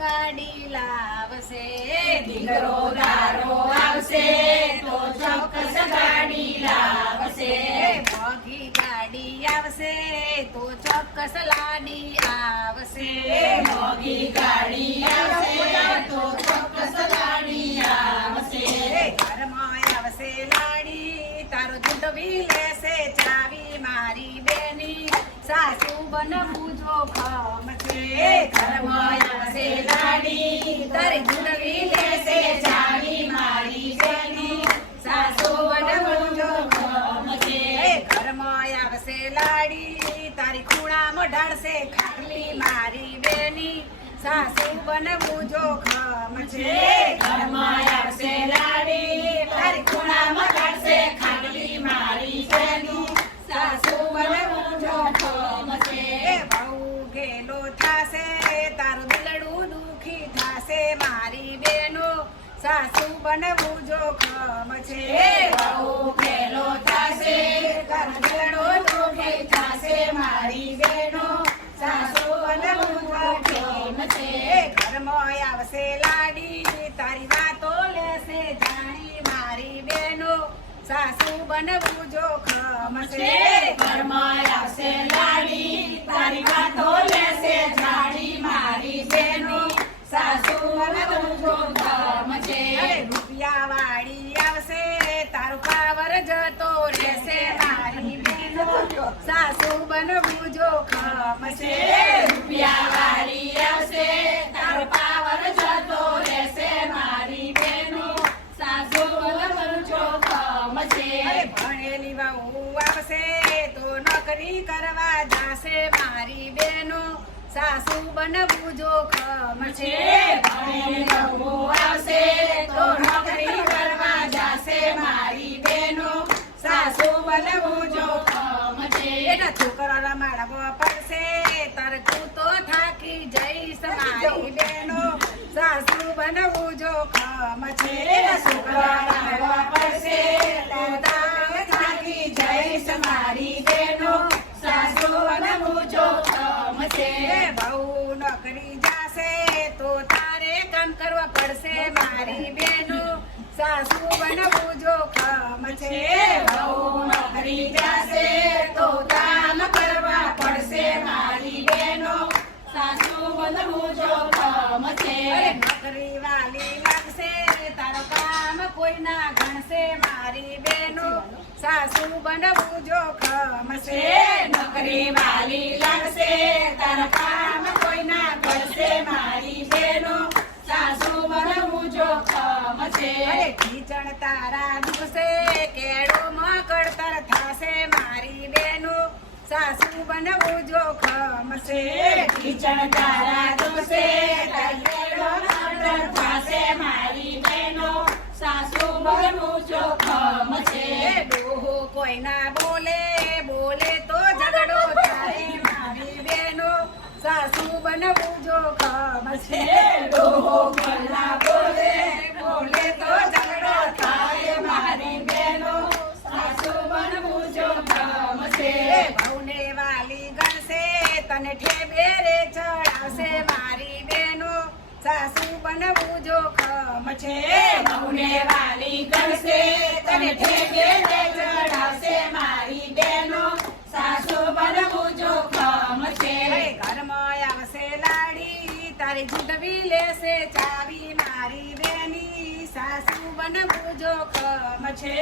ગાડી લાવશે દીકરો તારો આવશે તો ચોક્કસ ગાડી લાવશે. મોંઘી ગાડી આવશે તો ચોક્કસ લાડી આવશે. મોંઘી ગાડી આવશે તો ચોક્કસ ગાડી આવશે. ઘરમાં આવશે લાડી તારો જુટવી લેશે ચાવી મારી બેની સાસુ બનવું જોખમ છે. ઘરમાં આવશે લાડી તારી જુટવી લેશે ચાવી મારી બેની સાસુ બનવું જોખમ છે. ઘરમાં આવશે લાડી તારી ખૂણામાં ઢાળશે ખાટલી મારી બેની સાસુ બનવું જોખમ છે. ઘરમાં આવશે લાડી તારી ખૂણામાં ઢાળશે ખાટલી મારી બેની સાસુ બનવું જોખમ છે. બહુ ગેલો થાશે તારું દિલડું દુખી થાશે મારી બેનો સાસુ બનવું જોખમ છે. બહુ ખેલો થાશે તારું દિલડું દુખી થાશે મારી બેનો સાસુ બનવું જોખમ છે. ઘરમાં આવશે લાડી તારી વાતો લેશે જાણી મારી બેનો સાસુ બનવું જોખમ છે. ઘરમાં આવશે લાડી તારી વાતો લેશે જાડી મારી બેનો સાસુ બનવું જોખમ છે. રૂપિયા વાળી આવશે તારું પાવર જતો રહેશે મારી બેનો સાસુ બનવું જોખમ છે. રૂપિયા વાળી આવશે તારો પાવર જતો રહેશે મારી બેનો સાસુ બનવું જોખમ છે. ભણેલી વહુ આવશે તો નોકરી કરવા જાશે મારી બેનો સાસુ બનવું જોખમ છે. ભણેલી વહુ આવશે તો નોકરી કરવા જાશે મારી બેનો સાસુ બનવું જોખમ છે. એના છોકરા માળવા પડશે તરતું તો થાકી જઈશ મારી બેનો સાસુ બનવું જોખમ છે. છોકરા લાવવા પડશે તો તારે થાકી જઈશ મારી બેનો સાસુ બનવું જોખમ છે. બહુ નોકરી જાશે તો તારે કામ કરવા પડશે મારી બેનો સાસુ બનવું જોખમ છે. બહુ નોકરી જાશે તો કામ કરવા પડશે મારી બેનો સાસુ બનવું જોખમ છે. નોકરી વાલી લાગશે તારો કામ કોઈ ના ગણશે મારી બેનો સાસુ બનવું જોખમ છે. નોકરી વાલી લાગશે તારા કામ કોઈ ના કરશે મારી બેનો સાસુ બનવું જોખમ છે. ખીચણ તારા દુખશે કેળુમાં કળતર થાશે મારી બેનો સાસુ બનવું જોખમ છે. ખીચણ તારા દોષે તલેડો નડર થાશે મારી બેનો સાસુ બનવું જોખમ છે. ડોહો કોઈ ના બોલે બોલે તો ઝઘડો થાય મારી બેનો સાસુ બનવું જોખમ છે. ડોહો ભલા બોલે બોલે તો ઝઘડો થાય મારી બેનો સાસુ બનવું જોખમ છે. વહુને વાલી ગણશે તને ઠેબેરે ચડાવશે મારી બેનો સાસુ બનવું જોખમ છે. બહુને વાલી કરશે તને ઠેકે ચડાવશે મારી બેનો સાસુ બનવું જોખમ છે. ઘરમાં આવશે લાડી તારી જુટવી લેશે ચાવી મારી બેની સાસુ બનવું જોખમ છે.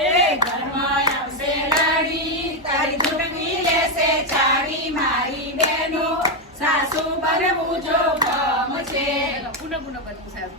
ઘરમાં આવશે લાડી તારી જુટવી લેશે ચાવી મારી બેનો સાસુ બનવું જોખમ છે. પુનઃ પુનઃ બધું સાહેબ